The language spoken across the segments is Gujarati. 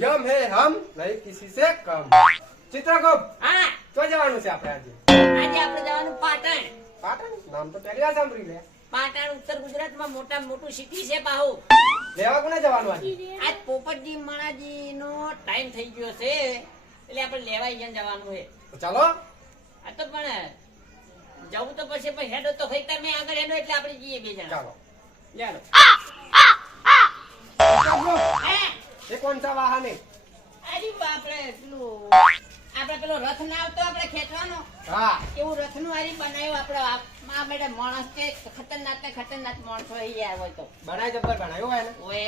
यम है हम नहीं किसी से कम। चित्रगुप्त હા તો જવાનું છે આપણે આજે? આજે આપણે જવાનું પાટણ. પાટણ? નામ તો પહેલી વાર સાંભળ્યું લે. પાટણ ઉત્તર ગુજરાતમાં મોટામાં મોટું સિટી છે બાહુ. લેવા કોને જવાનું આજે? આજ પોપટજી માણાજી નો ટાઈમ થઈ ગયો છે એટલે આપણે લેવા અહીંયા જવાનું છે. તો ચાલો. આ તો પણ જવું તો પછી પણ હેડો તો થઈ તમે આગળ હેડો એટલે આપણે જઈએ બે જણા. ચાલો. ચાલો. चित्रगुप्त હે? ये कौन सा वाहन है? અરે આપણે પેલો રથ ના આવતો આપણે ખેંચવાનો हाँ એવું રથનું હારી બનાવ્યું આપણે આ મેડમ માણસ કે ખતરનાક ને ખતરનાક માણસો અહીં આવ્યો તો बनाए जब्बर बनायो है ना। ઓએ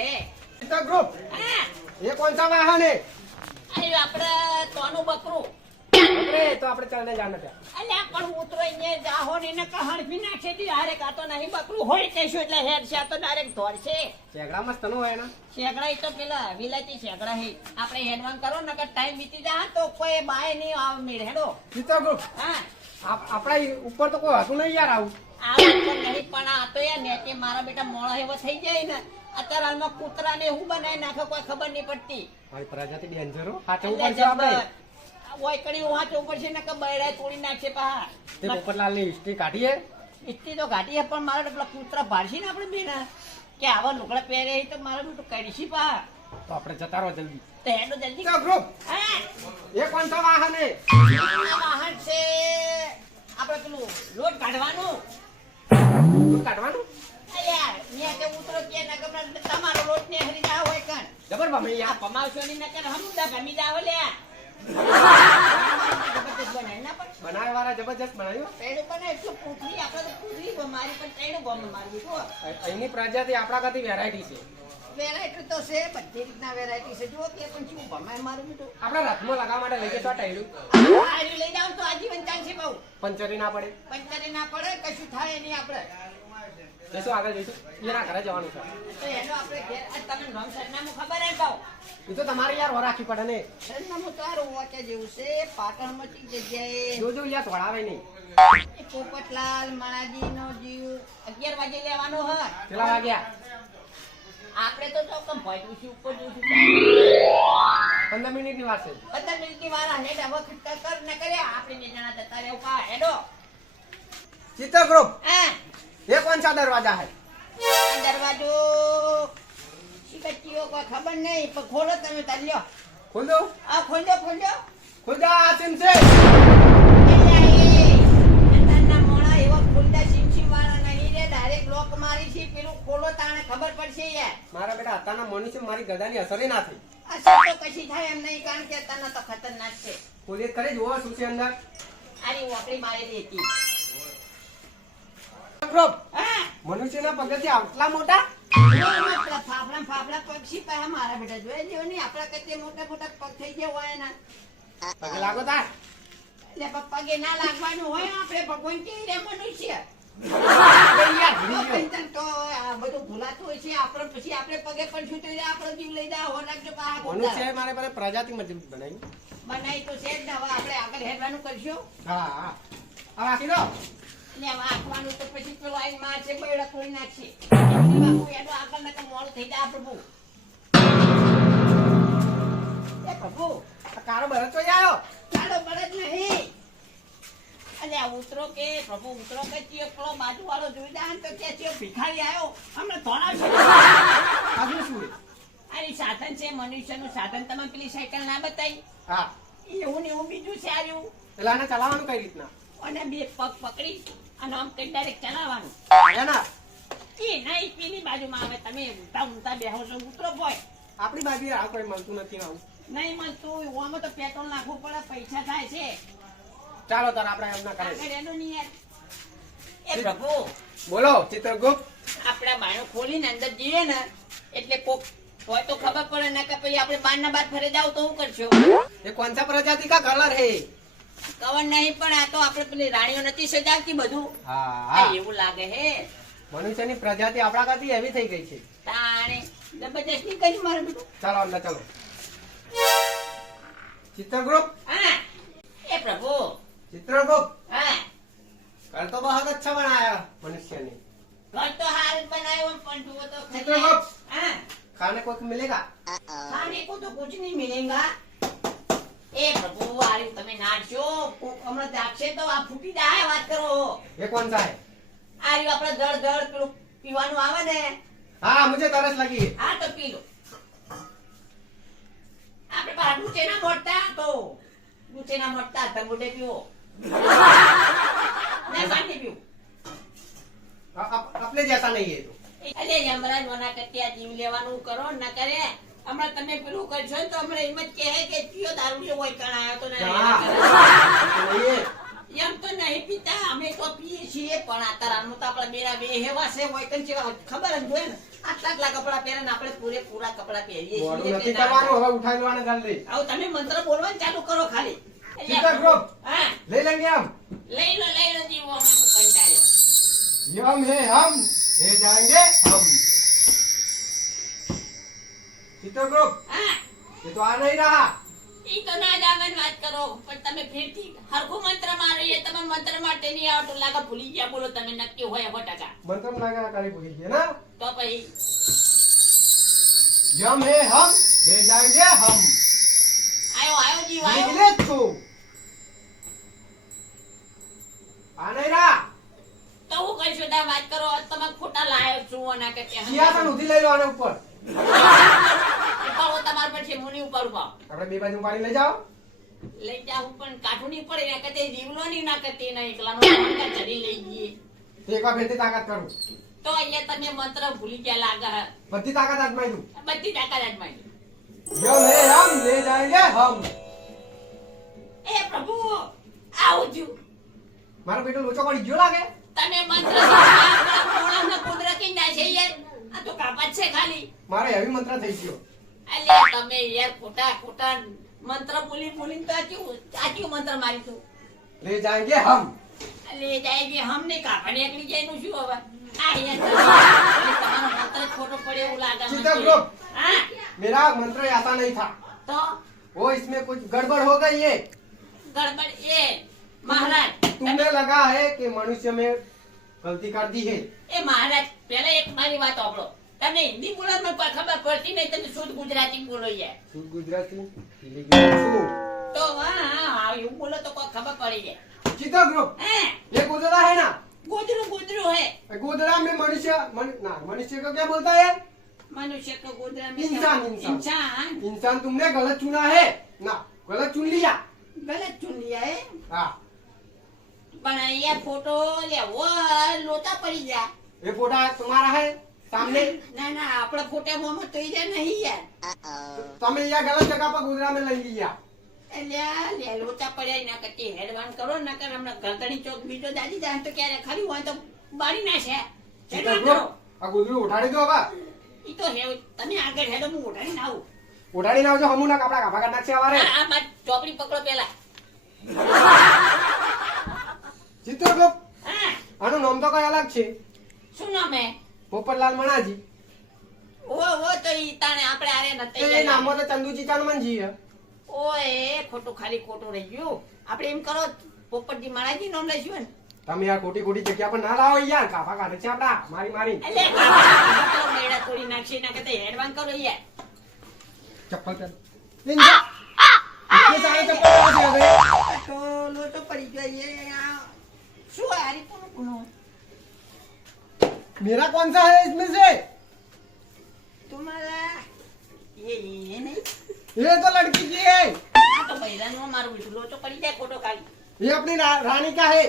चित्रगुप्त હા ये कौन सा वाहन है? અરે આપણે તોનું બકરું अरे तो આપણે ચાલને જાને ત્યાં. અલ્યા પણ ઉતરો અહીંયા જાહો ને એને કહણ ભી નાખે દી હારે કાતો નહીં બકરું હોય કહેશું એટલે હેડ છે આ તો ડાયરેક્ટ ધોર છે ચેગડા મસ્ત નો હોય ના. શેગડા તો પેલા વિલાયતી શેગડા હે આપણે હેડવાન કરો ને કે ટાઈમ બીતી જા તો કોઈ બાય નહીં આવ મેળ હેડો चित्रगुप्त હા આપણા ઉપર તો કોઈ હતું નહીં યાર આવું. આ વાત તો નહીં પણ આ તો યાર નેતે મારા બેટા મોળો એવો થઈ જાય ને અત્યારે હાલમાં કૂતરાને હું બનાવી નાખે કોઈ ખબર નહીં પડતી મારી પ્રજાતિ ડેન્જરો હાચવું એટલે પડશે આપણે. ઓય કડી વાંચવું પડશે ને કે બૈરાય તોડી નાખશે પા તે પોપટલાલની હિસ્ટ્રી કાઢીએ. ઇસ્તી તો ઘાટી છે પણ મારા પેલા કૂતરા ભાડશી ને આપણે બેના કે આવા લુગડા પહેરે તો મારા બેટું કરીશી પા તો આપણે જતા રહો જલ્દી. તો હેડો જલ્દી चित्रगुप्त હા ये कौन सा वाहन है? આ વાહન છે આપણે પેલું લોટ કાઢવાનું दूध કાઢવાનું? અલ્યા ન્યા તે ઉતરો કે ના ગમરા તમારો લોટ ને હરી જા હોય કણ જબર ભાઈ આ યાર. પમાવશો ની નકર હમુદા ભમી જાવ લ્યા જબરદસ્ત બનાય ના પણ બનાવે વાળા જબરજસ્ત બનાવ્યું. પેડું પણ એટલું પૂછડી આપણે તો પૂછડી મારી પણ પેડું ગમ મારવી તો અહીંની પ્રજાતિ આપણા કરતી વેરાયટી છે. વેરાયટી તો છે બધી રીતના વેરાયટી છે જો કે પણ શું ભમાય મારું બેટું આપણે રથમાં લગાવવા માટે લઈ જતા ટાયરું આરી લઈ જાવ તો આજીવન ચાલશે બહુ પંચરી ના પડે. પંચરે ના પડે કશું થાય નહીં આપણે જઈશું આગળ જઈશું. એના ઘરે જવાનું છે. તો એનો આપણે ઘેર આ તમને નામ સરનામું ખબર હે કહો એ તો તમારે યાર હો રાખવી પડે ને. સરનામું તારું વાંચા જેવું છે પાટણમાં ચી જગ્યાએ જોજો યાર થોડાવે નહીં. એ પોપટલાલ માણાજી નો જીવ 11 વાગે લેવાનો હોય કેટલા વાગ્યા? આપણે તો ચોકમ ભાઈ છું ઉપર જોશું 15 મિનિટની વાત છે. 15 મિનિટની વાર હેડ હવે ખટકા કર ન કર્યા આપણે બે જણા જતા રહેવું કા હેડો चित्रगुप्त હા ये कौन सा दरवाजा है? આ દરવાજો શીકટીઓ કોઈ ખબર નહીં પણ ખોલો તમે તાલ્યો खोल दो. આ ખોલ્યો ખોલ્યો खुल जा आसिम से. અંદરના મોણા એવા ખુલતા સિમસી વાળા નહીં રે ડાયરેક્ટ લોક મારી છે પેલું ખોલો તાણે ખબર પડશે યાર મારા બેટા હતાના મનુષ્ય મારી ગદાની અસરે ના થઈ. અસર તો કશી થાય એમ નહીં કારણ કે અત્યારના તો ખતરનાક છે ખોલી કરે જોવો શું છે અંદર. આની વાપરી મારેલી હતી चित्रगुप्त હા મનુષ્યના પગથી આટલા મોટા? ફાફડા ફાફડા પક્ષી પાસે મારા બેટા જોઈ લેવો નહીં આપણા કરતે મોટા મોટા પગ થઈ ગયા હોય એના પગે લાગો તાર. એટલે પગે ના લાગવાનું હોય આપણે ભગવાન કેવી રે મનુષ્ય તો આ બધું ભૂલાતું હોય છે આપણે પછી આપણે પગે પણ છૂટી જાય આપણો જીવ લઈ જાય હો લાગજો મનુષ્ય મારે પાસે પ્રજાતિ મજબૂત બનાવી. બનાવી તો છે જ ને હવે આપણે આગળ હેડવાનું કરશું હા હા હવે રાખી દો. ને હવે આખવાનું તો પછી પેલો આઈ માં છે બૈડા તોડી નાખશે બાપુ એનો આગળ નકર મોડું થઈ જાય પ્રભુ એ પ્રભુ આ કારો ભરત તો આવ્યો. ચાલો બળદ નહીં અને આ ઉતરો કે પ્રભુ ઉતરો કે ચિયો પેલો બાજુ વાળો જોઈ જાય ને તો કે ચિયો ભિખારી આવ્યો હમણાં ધોળા છે આજુ શું? આની સાધન છે મનુષ્યનું સાધન તમે પેલી સાયકલ ના બતાવી હા એવું ને એવું બીજું છે આર્યું એટલે આને ચલાવવાનું કઈ રીતના? અને બે પગ પકડી અને આમ કઈ ડાયરેક્ટ ચલાવવાનું આયા ના એ નહીં પેલી બાજુમાં આવે તમે ઊંધા ઊંધા બેહો છો ઉતરો બોય આપણી બાજુ આ કોઈ મળતું નથી આવું. નહીં મળતું ઓમાં તો પેટ્રોલ નાખવું પડે પૈસા થાય છે ચાલો તાર આપણે એમ ના કરે. આગળ એનું નહીં યાર એ પ્રભુ બોલો ચિત્રગુપ્ત. આપડા બાયણું ખોલીને અંદર જઈએ ને એટલે કોક હોય તો ખબર પડે ને કે પછી આપણે બાર ના બાર ફરે જાવ તો શું કરશો ये कौन सा प्रजाति का कलर है? કવર નહીં પણ આ તો આપણે પેલી રાણીઓ નથી સજાવતી બધું હા આ એવું લાગે હે મનુષ્યની પ્રજાતિ આપણા કરતી એવી થઈ ગઈ છે. તાણે જબરજસ્તી કરી મારું બેટું ચાલો અંદર ચાલો. चित्रगुप्त હા એ પ્રભુ चित्रगुप्त હા कल तो बहुत अच्छा बनाया मनुष्य ने. ઘર તો હાર જ બનાવ્યો પણ જુઓ તો ખરી. ચિત્રગુપ્ત. હા खाने को मिलेगा? खाने को तो कुछ नहीं मिलेगा। ए प्रभु आर्યું તમે નાચો હમણાં જાગશે તો આ ફૂટી જાય વાત કરો। ये कौन सा है? આર્યું આપણે જળ જળ પેલું પીવાનું આવે ને हाँ मुझे तरस लगी है। આ તો પી લો। આપણે બહાર ડૂચે ના મોટતા તો ડૂચે ના મોટતા તંબુડે પીવો ના પાણી પીવું। अपने जैसा नहीं है तो। અલે યમરાજ મના કત્યા જીવ લેવાનું કરો ન કરે। હમણાં તમે પેલું કરશો ને તો હમણાં એમ જ કહે કે કયો દારૂ લેવો હોય કણ આવ્યો તો ના हाँ, नहीं है। એમ તો નહીં પીતા અમે તો પીએ છીએ પણ આ તારાનું તો આપણા બેરા બે હેવા છે હોય કણ છે ખબર જ હોય ને આટલા આટલા કપડા પહેરે ને આપણે પૂરેપૂરા કપડા પહેરીએ મોડું છીએ નથી કરવાનું, હવે ઉઠાઈ લેવાના જલ્દી। આવ તમે મંત્ર બોલવાનું ચાલુ કરો ખાલી। ચિત્તા ગ્રુપ હા ले लेंगे हम। લઈ લો જીવો અમે હું કંટાળ્યો। यम है हम, ले जाएंगे हम। चित्ता ग्रुप હા ये तो आ नहीं रहा। ઈ તો ના જાવન વાત કરો પણ તમે ફેરથી હરખું મંત્ર મારો એ તમે મંત્ર માટે નહીં આવતો લાગે ભૂલી ગયા બોલો તમે નક્કી હોય 100%। मंत्र लगा करी भूली है ना। તો પછી यम है हम, ले जाएंगे हम। આયો જીવ આયો। निकले तू आ नहीं रहा। તો હું કહીશું તા વાત કરો તમે ખોટા લાયો છું ના કે સિંહાસન ઉધી લઈ લો આને ઉપર। ઉપાડો તમાર પછી મુની ઉપાડું પાવ આપણે બે બાજુ પાણી લઈ જાઓ। લઈ જાઉં પણ કાઠું નહીં પડે ના કતે જીવલો નહીં ના કતે ના એકલાનો ચડી લઈ ગઈ તો એક વાર ફેરથી તાકાત કરું। તો અહીંયા તમે મંત્ર ભૂલી ગયા લાગે બધી તાકાત આજમાઈ દઉં। બધી તાકાત આજમાઈ यम है हम, ले जाएंगे हम। એ પ્રભુ આવજો મારો બેટો લોચો પડી ગયો લાગે। તમે મંત્ર મોણાના કુદરતી ના છે યાર આ તો કાપત છે ખાલી। મારે હેવી મંત્ર થઈ ગયો। અલ્યા તમે યાર ખોટા મંત્ર બોલી તો આચું મંત્ર મારી તું ले जाएंगे हम। લે જાય કે હમને કાપા નીકળી જાય નું શું હવે આ યાર તમારો મંત્ર ખોટો પડે એવું લાગે चित्ता મને। ग्रुप હા मेरा मंत्र ऐसा नहीं था, તો वो इसमें कुछ गड़बड़ हो गई है। ગડબડ એ મહારાજ तुमने लगा है कि मनुष्य में गलती कर दी है। એ મહારાજ પહેલા એક મારી વાત સાંભળો તમે હિન્દી બોલો મને કોઈ ખબર પડતી નહીં તમે શુદ્ધ ગુજરાતી બોલો યાર शुद्ध गुजराती इलीगल छू। તો હા એવું બોલો તો કોઈ ખબર પડી જાય। चित्ता ग्रुप હે ये गोदड़ा है ना। ગોદરું હે गोदड़ा में मनुष्य को क्या बोलता है? मनुष्य को गोदरा में इंसान, इंसान इंसान तुमने गलत चुना है ना, गलत चुन लिया। गलत चुन लिया है हाँ પણ અહીંયા फोटो લેવો લોતા પડી जा। ये फोटा तुम्हारा है सामने। ના ના આપણા ફોટામાં તો ઈ નહીં યાર તમે यहाँ गलत जगह पर गोदड़ा में लग लिया। એટલે લે લોતા પડ્યા ના કતી હેડવાન કરો ના કર હમણાં ગંતણી ચોક બીજો દાદી જાય તો ક્યારે ખરી હોય તો બાળી નાખે चित्ता હેડવાન કરો ग्रुप आ गोदड़ू उठाड़ी दो। अब ઈ તો હે તમે આગળ હેડો હું ઉઠાડીને આવું। उठाड़ी ना हो जो हमू ना कपड़ा कापा करना चाहिए हमारे। આ માર ચોપડી પકડો પેલા। चित्ता ग्रुप હા આનું નામ તો કઈ અલગ છે। શું નામ હે? પોપટલાલ મણાજી। ઓ તો ઈ તાણે આપણે આરે એ નતે નામો તો ચંદુજી ચાનમનજી છે। ઓએ ખોટું ખાલી ખોટું રહી ગયું આપણે એમ કરો પોપટજી મહારાજજી નામ લઈશું ને તમે આ ખોટી ખોટી જગ્યા પર ના લાવો યાર, કાપા કાઢે છે આપડા મારી મારી। એટલે કાકા મેડા તોડી નાખશે ના કતે હેડવાન કરો યાર। ચપ્પલ પહેર ઇન્જા ये सारे चप्पल कहाँ से आ गए? તો લોટો પડી ગયો એ શું હારી કોનો मेरा कौन सा है इसमें से? તમારા એ નહીં ये तो लड़की की है। આ તો બૈરાનો મારું બીજું લોટો પડી જાય ખોટો ખાલી। ये अपनी रानी का है।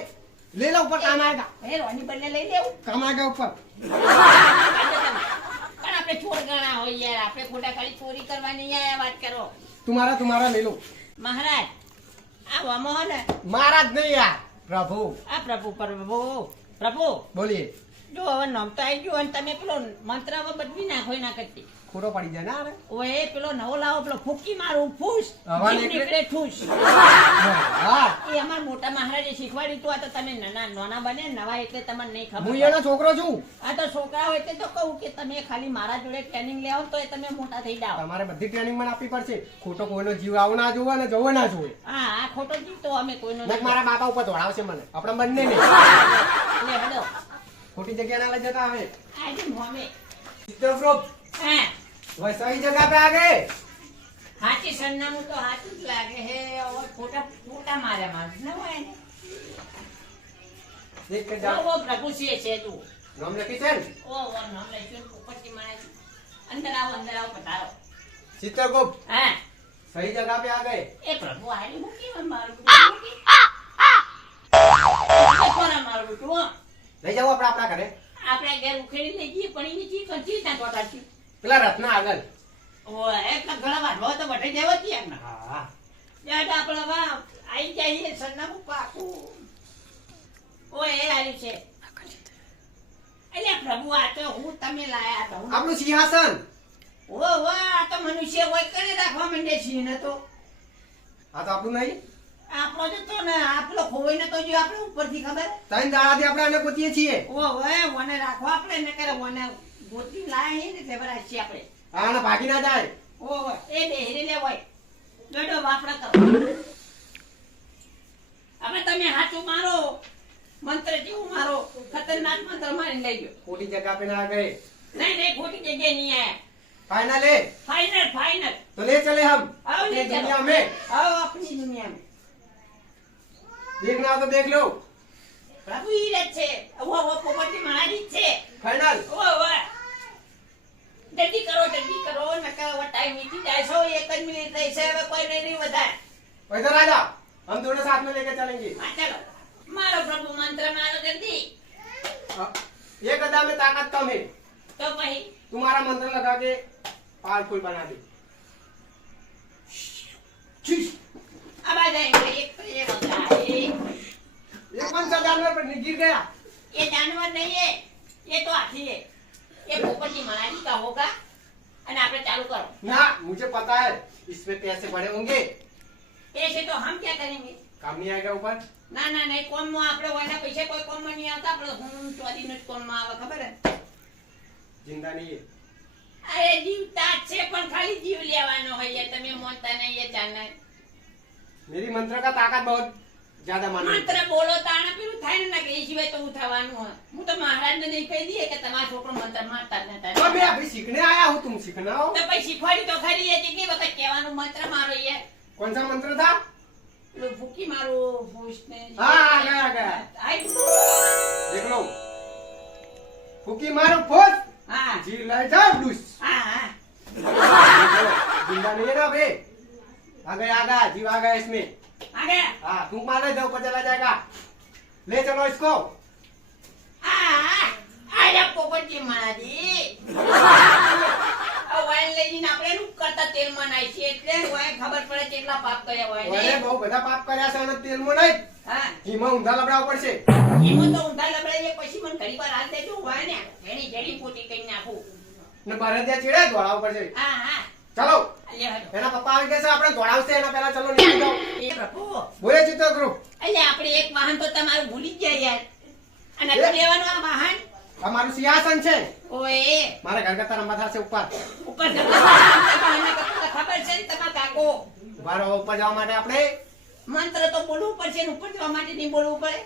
ले लो ऊपर, काम आएगा। હે રોની બદલે લઈ લેવું काम आएगा ऊपर। પણ આપણે ચોર ગણા હોય યાર આપણે ખોટા ખાલી ચોરી કરવાની આયા વાત કરો। तुम्हारा ले लो। મહારાજ આ વમો ને महाराज नहीं यार, प्रभु આ પ્રભુ बोलिए। જો હવે નામ તો આવી ગયું અને તમે પેલો મંત્ર હવે બદલી નાખો ના કરતી खोटो पड़ी जाए ना अरे। ઓએ પેલો નવો લાવો પેલો ફૂકી મારું ફૂસ હવા જીવ નીકળે. નીકળે ઠૂસ हाँ એ અમાર મોટા મહારાજે શીખવાડ્યું હતું આ તો તમે નાના બને નવા એટલે તમને નહીં હું ખબર એનો છોકરો છું। આ તો છોકરા હોય એટલે તો કહું કે તમે ખાલી મારા જોડે ટ્રેનિંગ લેવો તો એ તમે મોટા થઈ જાઓ। તમારે બધી ટ્રેનિંગ મને આપવી પડશે। ખોટો કોઈનો જીવ આવો ના જોવે ને જોવે ના જોવે। હા આ ખોટો જીવ તો અમે કોઈનો નક મારા બાપા ઉપર દોડાવશે મને, આપણે બંને ને। લે હેડો ખોટી જગ્યા ના લઈ જતા હવે। આજે મોમે चित्ता ग्रुप હા वह सही जगह पे आ गए। હાચી સરનામું તો હાચું જ લાગે હે હવે ફોટા માર્યા માણસ ન હોય ને देख के जाओ। ઓ પ્રભુ છે તું नाम लखी छे ने? ઓ નામ લઈશું પોપટજી માણસ અંદર આવો પધારો चित्रगुप्त હા सही जगह पे आ गए। એ પ્રભુ આલી મૂકી મારું કોના મારું બેટું લઈ જાઓ આપણા આપણા ઘરે। આપણે ઘેર ઉખેડી લઈ જઈએ પણ એની ચીજ કંચી ત્યાં ટોટાડતી પેલા રથના આગળ। ઓ એટલા ઘણા વાઢવા તો વઢાઈ દેવા હતી એમને હા યાદ આપણે વા આઈ જઈએ સરનામું પાકું ઓ એ આવ્યું છે એટલે પ્રભુ આ તો હું તમે લાયા તો આપણું સિંહાસન। ઓ આ તો મનુષ્ય હોય કરે રાખવા માંડે છે ને તો આ તો આપણું નહીં। આપણો જ તો ને આપણો ખોવાઈ ને તો જો આપણે ઉપરથી ખબર ત્રણ દાડાથી આપણે આને ગોતીએ છીએ। ઓ હવે મને રાખવા આપણે ને કરે મને ગોતી લાયા હે ને તે બરા છે આપણે આને ભાગી ના જાય। ઓ એ બેહરી લે હોય ગડો વાપરા કરો હવે તમે હાચું મારો મંત્ર જેવું મારો ખતરનાક મંત્ર મારી લઈ ગયો ખોટી જગह पे ना आ गए। नहीं खोटी जगह नहीं है फाइनल है फाइनल तो ले चले हम आओ ले अपनी चलो दुनिया में। आओ अपनी दुनिया में देखना हो तो देख लो। प्रभु ही रहे वो पोपटी महाराज छे फाइनल वो जल्दी करो न करो वो टाइम बीती जाए सो एक જ મિનિટ રહી છે હવે કોઈ નહીં વધારે इधर आ जाओ हम दोनों साथ में लेकर चलेंगे। હા ચલો મારો પ્રભુ મંત્ર મારો जल्दी ये गदा में ताकत कम है तो भाई तुम्हारा मंत्र लगा के पावरफुल बना दे। अब आ जाएंगे एक तो ये होता है ये कौन सा जानवर पर गिर गया? ये जानवर नहीं है ये तो हाथी है ये पोपटी महाराज का होगा અને આપણે ચાલુ કરો ना मुझे पता है इसमें पैसे बड़े होंगे। ऐसे तो हम क्या करेंगे काम नहीं आएगा ऊपर। ના ના નહીં કોમમાં આપણે ઓના પૈસા કોઈ કોમમાં નહીં આવતા આપણે હું ચોરીનું જ કોમમાં આવે ખબર હે जिंदा नहीं है। અરે જીવતા જ છે પણ ખાલી જીવ લેવાનો હોય તમે મોનતા નહીં એ જાણે मेरी मंत्र का ताकत बहुत ज्यादा मानो। મંત્ર બોલો તાણે પેલું થાય ને ના કે એ સિવાય તો ઉઠાવાનું હોય હું તો મહારાજને નહીં કહી દઈએ કે તમારા છોકરો મંત્ર મારતા જ નતા तो मैं अभी सीखने आया हूँ, तुम सीखना हो। તો પછી શીખવાડી તો ખરી એ કેટલી વખત કહેવાનું મંત્ર મારો એ कौन सा मंत्र था? પેલું ફૂકી મારો ફૂસને હા, ગયા। આઈ देख लो फूकी मारो फूस હા जी ले जाओ डूस। હા હા जिंदा नहीं है ना अभी। आ गया जीव आ गया इसमें। આગળ हाँ तुम मारे दो ऊपर चला जाएगा। ले चलो इसको। આયા પોપટી મારી આ વાઈન લઈ જઈને આપણે નું કરતા તેલમાં નાઈ છે એટલે વાય ખબર પડે કેટલા પાપ કર્યા હોય ઓલે ને બહુ બધા પાપ કર્યા છે અને તેલમાં નહીં હા ઘીમાં ઊંધા લબડાવવા પડશે। એમાં તો ઊંધા લબડાઈએ પછી મને ઘડી વાર હાલ દેજો હોય ને એની જડી પોતી કઈ નાખું ને બરદિયા ચીડે દોડાવવા પડશે। હા હા ચલો લે હડો એના પપ્પા આવી ગયા છે, આપણે દોડાવશે એના પહેલા ચલો નીકળી જાઓ। એ પ્રભુ બોલે ચિત્રગુપ્ત એટલે આપણે એક વાહન તો તમારું ભૂલી જ ગયા યાર અને તો લેવાનું આ વાહન અમારું સિંહાસન છે, ઓએ મારા ઘર કરતા રમવા થશે ઉપર। ઉપર જતા ખબર છે ને તમારા કાકો ઉભા રહો, ઉપર જવા માટે આપણે મંત્ર તો બોલવું પડશે ને ઉપર જવા માટે નહીં બોલવું પડે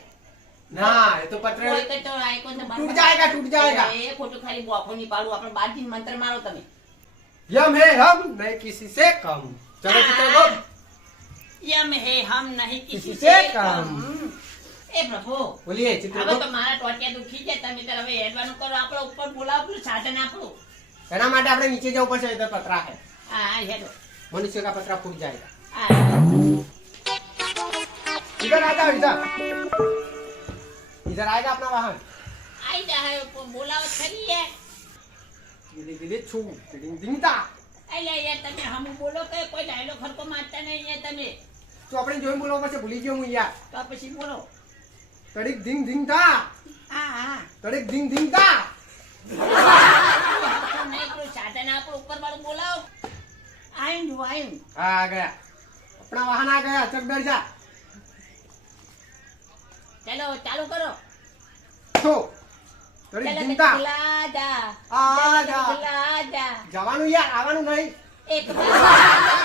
ના એ તો પત્ર કોઈ તો આઈકોન ને टूट जाएगा टूट जाएगा। એ ખોટું ખાલી બોખો નહીં પાડું આપણે બારથી મંત્ર મારો તમે यम है हम नहीं किसी से कम। चलो चित्रगुप्त યમ હે હમ નહીં किसी કિસી से સે कम। કમ એ પ્રભુ बोलिए હવે તો चित्रगुप्त। મારા ટોટિયા દુખી જાય તમે તાર હવે હેડવાનું કરો આપણે ઉપર બોલાવવું સાધન આપણું એના માટે આપણે નીચે જવું પડશે, इधर पतरा है, હા હેડો मनुष्य का पतरा फूट जाएगा। હા इधर आ जाओ, इधर आएगा अपना वाहन। આઈ જાય બોલાવો ખરી હે धीरे धीरे छू डिंग डिंगता। એટલે યાર તમે હમ બોલો કે કોઈ ડાયલોગ ખરકો મારતા નહીં યાર તમે तो આપણે જોઈને બોલવા પડશે, ભૂલી ગયો હું યાર। તો પછી બોલો તડીક ધિંગ ધિંગતા, હા હા તડીક ધિંગ ધિંગતા। નહીં પેલું સાધન આપણું ઉપર વાળું બોલાવો આયું हाँ आ गया अपना वाहन, आ गया। चल बैठ जा। ચલો ચાલુ કરો छो તડીક ચલો ધિંગતા। પેલા જા આ જા। પેલા જા જવાનું યાર, આવવાનું નહીં। એક બાર